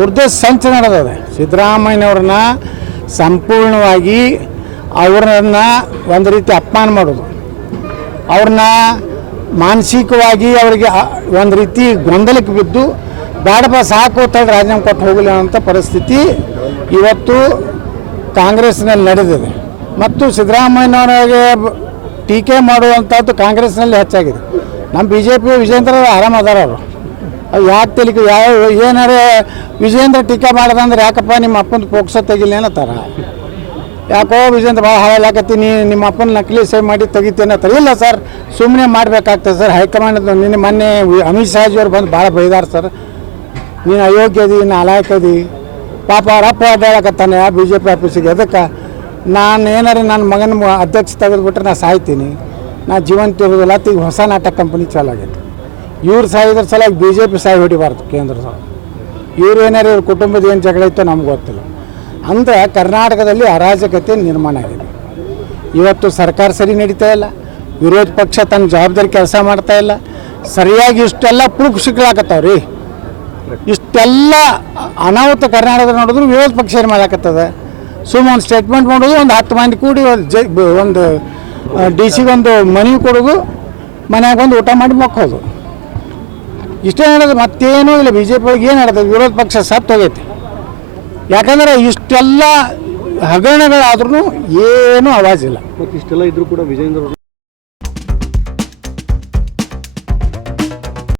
ಅವ್ರದ್ದೇ ಸಂಚ ನಡೆದಿದೆ. ಸಿದ್ದರಾಮಯ್ಯನವ್ರನ್ನ ಸಂಪೂರ್ಣವಾಗಿ ಅವ್ರನ್ನ ಒಂದು ರೀತಿ ಅಪಮಾನ ಮಾಡೋದು, ಅವ್ರನ್ನ ಮಾನಸಿಕವಾಗಿ ಅವರಿಗೆ ಒಂದು ರೀತಿ ಗೊಂದಲಕ್ಕೆ ಬಿದ್ದು ಬೇಡಪ್ಪ ಸಾಕು ತಳ್ಳಿ ರಾಜೀನಾಮೆ ಕೊಟ್ಟು ಹೋಗಲಿ ಅನ್ನೋಂಥ ಪರಿಸ್ಥಿತಿ ಇವತ್ತು ಕಾಂಗ್ರೆಸ್ನಲ್ಲಿ ನಡೆದಿದೆ. ಮತ್ತು ಸಿದ್ದರಾಮಯ್ಯನವರಿಗೆ ಟೀಕೆ ಮಾಡುವಂಥದ್ದು ಕಾಂಗ್ರೆಸ್ನಲ್ಲಿ ಹೆಚ್ಚಾಗಿದೆ. ನಮ್ಮ ಬಿ ಜೆ ಪಿ ವಿಜೇಂದ್ರ ಆರಾಮ ಅದಾರ ಅವರು. ಅದು ಯಾಕೆ ತೆಲಿಕೆ ಏನಾರ ವಿಜೇಂದ್ರ ಟೀಕೆ ಮಾಡೋದಂದ್ರೆ ಯಾಕಪ್ಪ ನಿಮ್ಮ ಅಪ್ಪನ ಪೋಕ್ಸೋ ತೆಗಿಲಿ ಅನ್ನತ್ತಾರ. ಯಾಕೋ ವಿಜೇಂದ್ರ ಭಾಳ ಹಾಳಾಕತ್ತೀನಿ, ನಿಮ್ಮ ಅಪ್ಪನ ನಕಲಿ ಸೇವ್ ಮಾಡಿ ತೆಗಿತೀನಿ ಅಂತಾರೆ. ಇಲ್ಲ ಸರ್, ಸುಮ್ಮನೆ ಮಾಡಬೇಕಾಗ್ತದೆ ಸರ್. ಹೈಕಮಾಂಡ್ ಮೊನ್ನೆ ಅಮಿತ್ ಶಾಜಿಯವ್ರು ಬಂದು ಭಾಳ ಬೈದಾರ ಸರ್, ನೀನು ಅಯೋಗ್ಯದಿ, ನಾಲಾಯಕದಿ, ಪಾಪ ಅವರಪ್ಪ ಅಡ್ಡಾಡಕತ್ತಾನೆ ಆ ಬಿ ಜೆ ಪಿ ಆಫೀಸಿಗೆ. ಅದಕ್ಕೆ ನಾನು ಏನಾರು ನನ್ನ ಮಗನ ಅಧ್ಯಕ್ಷ ತೆಗೆದುಬಿಟ್ರೆ ನಾನು ಸಾಯ್ತೀನಿ, ನಾ ಜೀವಂತ ಇರೋದಿಲ್ಲ. ಈಗ ಹೊಸ ನಾಟಕ ಕಂಪನಿ ಚಾಲು ಆಗೈತೆ. ಇವ್ರು ಸಾಯಿದ್ರ ಸಲ ಬಿ ಜೆ ಪಿ ಸಾಯಿ ಹೊಡಿಬಾರ್ದು ಕೇಂದ್ರದ. ಇವ್ರು ಏನಾರು ಇವ್ರ ಕುಟುಂಬದ ಏನು ಜಗಳ ಇತ್ತೋ ನಮ್ಗೆ ಗೊತ್ತಿಲ್ಲ. ಅಂದರೆ ಕರ್ನಾಟಕದಲ್ಲಿ ಅರಾಜಕತೆ ನಿರ್ಮಾಣ ಆಗಿದೆ. ಇವತ್ತು ಸರ್ಕಾರ ಸರಿ ನಡೀತಾ ಇಲ್ಲ, ವಿರೋಧ ಪಕ್ಷ ತನ್ನ ಜವಾಬ್ದಾರಿ ಕೆಲಸ ಮಾಡ್ತಾ ಇಲ್ಲ. ಸರಿಯಾಗಿ ಇಷ್ಟೆಲ್ಲ ಪ್ರೂಫ್ ಸಿಗ್ಲಾಕತ್ತಾವ ರೀ. ಇಷ್ಟೆಲ್ಲ ಅನಾಹುತ ಕರ್ನಾಟಕದ ನೋಡಿದ್ರು ವಿರೋಧ ಪಕ್ಷ ಏನು ಮಾಡಾಕತ್ತದ. ಸುಮ್ಮನೆ ಒಂದು ಸ್ಟೇಟ್ಮೆಂಟ್ ಮಾಡೋದು, ಒಂದು 10 ಮಂದಿ ಕೂಡಿ ಒಂದು ಡಿ ಸಿಗೊಂದು ಮನವಿ ಕೊಡೋದು, ಮನ್ಯಾಗ ಒಂದು ಊಟ ಮಾಡಿ ಮಕ್ಕೋದು, ಇಷ್ಟೇ ನಡೆದು ಮತ್ತೇನೂ ಇಲ್ಲ. ಬಿ ಜೆ ಪಿ ಒಳಗೆ ಏನು ನಡೆದ, ವಿರೋಧ ಪಕ್ಷ ಸತ್ತು ಹೋಗೈತಿ. ಯಾಕಂದರೆ ಇಷ್ಟೆಲ್ಲ ಹಗರಣಗಳಾದ್ರೂ ಏನೂ ಆವಾಜಿಲ್ಲ. ಮತ್ತು ಇಷ್ಟೆಲ್ಲ ಇದ್ರೂ ಕೂಡ ವಿಜೇಂದ್ರ